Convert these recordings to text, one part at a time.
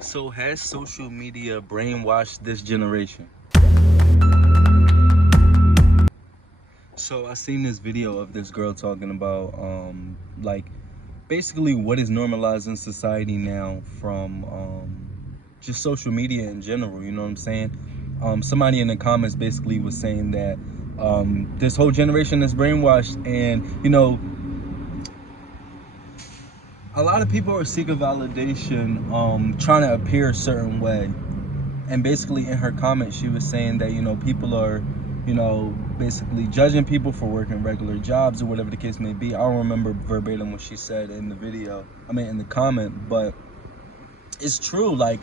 So has social media brainwashed this generation? So I seen this video of this girl talking about like basically what is normalized in society now from just social media in general, you know what I'm saying? Somebody in the comments basically was saying that this whole generation is brainwashed, and a lot of people are seeking validation, trying to appear a certain way. And basically in her comment she was saying that people are basically judging people for working regular jobs or whatever the case may be. I don't remember verbatim what she said in the video, in the comment, but it's true. Like,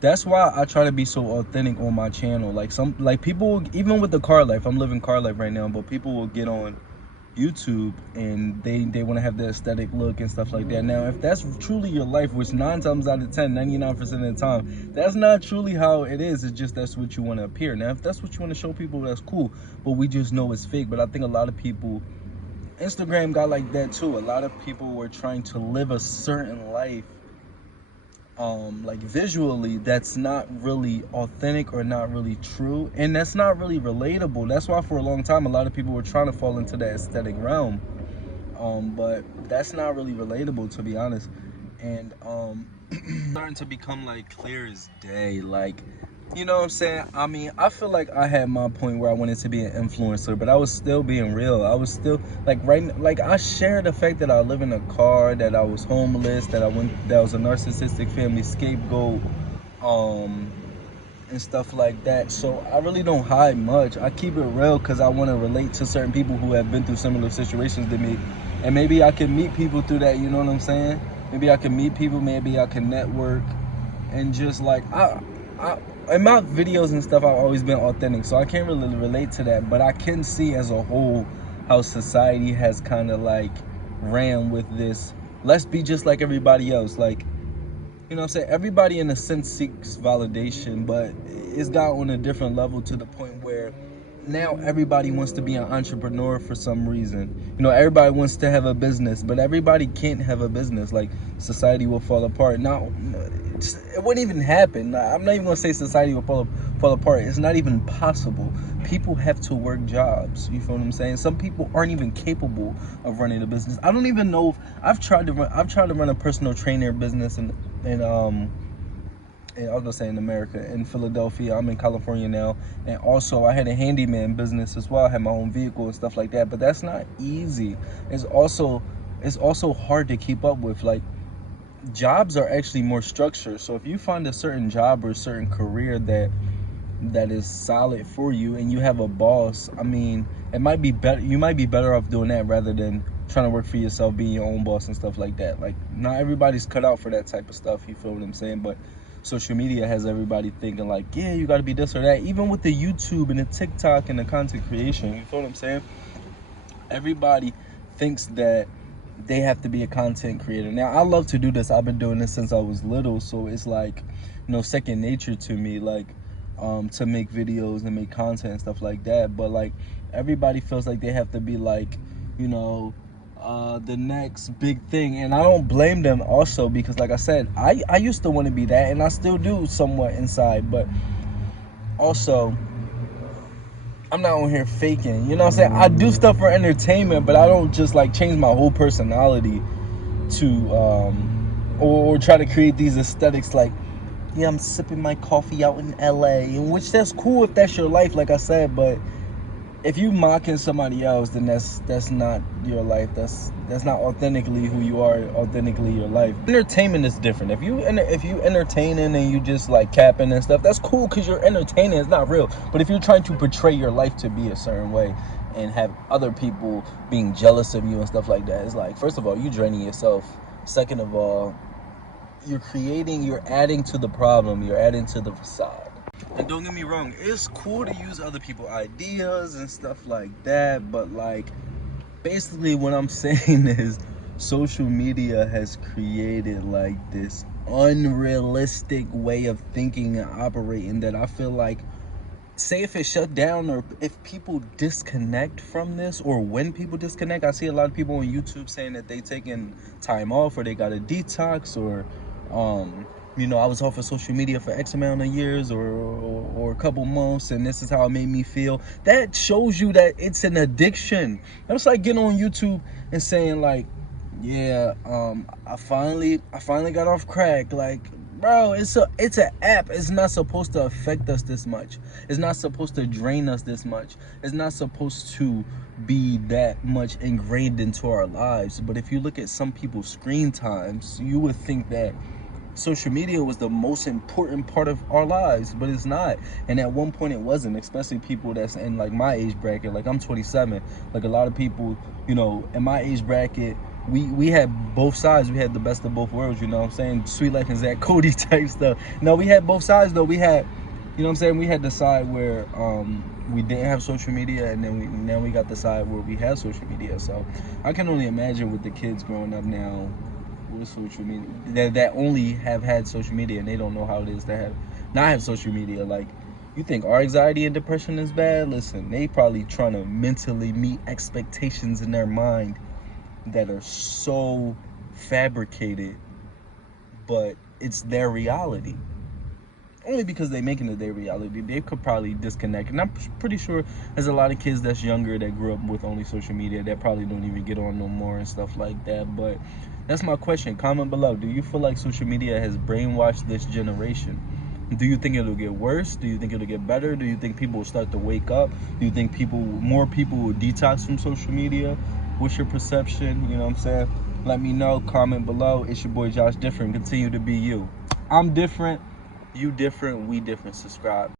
that's why I try to be so authentic on my channel. Like people, even with the car life, I'm living car life right now, but people will get on YouTube and they want to have the aesthetic look and stuff like that. Now, if that's truly your life, which 9 times out of 10, 99% of the time, that's not truly how it is. It's just that's what you want to appear. Now, if that's what you want to show people, that's cool. But we just know it's fake. But I think a lot of people, Instagram got like that too. A lot of people were trying to live a certain life, like visually, that's not really authentic or not really true, and that's not really relatable. That's why for a long time a lot of people were trying to fall into that aesthetic realm, but that's not really relatable, to be honest. And starting to become like clear as day. Like, you know what I'm saying? I feel like I had my point where I wanted to be an influencer, but I was still being real. I was still like I shared the fact that I live in a car, that I was homeless, that that was a narcissistic family scapegoat, um, and stuff like that. So I really don't hide much. I keep it real because I want to relate to certain people who have been through similar situations to me, and maybe I can meet people through that. You know what I'm saying? Maybe I can meet people. Maybe I can network, and just like I in my videos and stuff, I've always been authentic, so I can't really relate to that. But I can see as a whole how society has kind of like ran with this. Let's be just like everybody else. Like, you know what I'm saying? Everybody in a sense seeks validation, but it's got on a different level to the point where now everybody wants to be an entrepreneur for some reason. Everybody wants to have a business, but everybody can't have a business. Like, society will fall apart. Now, it wouldn't even happen. I'm not even gonna say society will fall apart. It's not even possible. People have to work jobs. You feel what I'm saying? Some people aren't even capable of running a business. I don't even know if I've tried to run a personal trainer business and I was gonna say in America, in Philadelphia. I'm in California now, and also I had a handyman business as well. I had my own vehicle and stuff like that. But that's not easy. It's also hard to keep up with. Like, jobs are actually more structured. So if you find a certain job or a certain career that is solid for you, and you have a boss, it might be better. You might be better off doing that rather than trying to work for yourself, being your own boss and stuff like that. Like, not everybody's cut out for that type of stuff. You feel what I'm saying? But social media has everybody thinking like, yeah, you got to be this or that. Even with the YouTube and the TikTok and the content creation, you feel what I'm saying? Everybody thinks that they have to be a content creator. Now, I love to do this. I've been doing this since I was little, so it's like, second nature to me, like, to make videos and make content and stuff like that. But like, everybody feels like they have to be like, you know the next big thing, and I don't blame them also, because like I said, I used to want to be that, and I still do somewhat inside. But also, I'm not on here faking. You know what I'm saying? I do stuff for entertainment, but I don't just like change my whole personality to or try to create these aesthetics like, yeah, I'm sipping my coffee out in LA, which that's cool if that's your life, like I said. But if you mocking somebody else, then that's not your life. That's not authentically who you are, authentically your life. Entertainment is different. If you entertaining and you just like capping and stuff, that's cool because you're entertaining. It's not real. But if you're trying to portray your life to be a certain way and have other people being jealous of you and stuff like that, it's like, first of all, you draining yourself. Second of all, you're adding to the problem. You're adding to the facade. And don't get me wrong, it's cool to use other people's ideas and stuff like that, but like, basically what I'm saying is social media has created like this unrealistic way of thinking and operating that I feel like, say if it shut down or if people disconnect from this, or when people disconnect, I see a lot of people on YouTube saying that they taking time off or they got a detox, or you know, I was off of social media for X amount of years or a couple months, and this is how it made me feel. That shows you that it's an addiction. That's like getting on YouTube and saying like, yeah, I finally got off crack. Like, bro, it's an app. It's not supposed to affect us this much. It's not supposed to drain us this much. It's not supposed to be that much ingrained into our lives. But if you look at some people's screen times, you would think that social media was the most important part of our lives, but it's not. And at one point it wasn't, especially people that's in like my age bracket. Like, I'm 27. Like, a lot of people, you know, in my age bracket, we had both sides. We had the best of both worlds, you know what I'm saying? Sweet Life and Zach Cody type stuff. No, we had both sides though. We had, you know what I'm saying, we had the side where we didn't have social media, and then now we got the side where we have social media. So I can only imagine with the kids growing up now with social media that only have had social media, and they don't know how it is to have not have social media. Like, you think our anxiety and depression is bad? Listen, they probably trying to mentally meet expectations in their mind that are so fabricated, but it's their reality. Only because they making it their reality. They could probably disconnect. And I'm pretty sure there's a lot of kids that's younger that grew up with only social media that probably don't even get on no more and stuff like that. But that's my question. Comment below. Do you feel like social media has brainwashed this generation? Do you think it'll get worse? Do you think it'll get better? Do you think people will start to wake up? Do you think more people will detox from social media? What's your perception? You know what I'm saying? Let me know. Comment below. It's your boy Josh Different. Continue to be you. I'm different. You different. We different. Subscribe.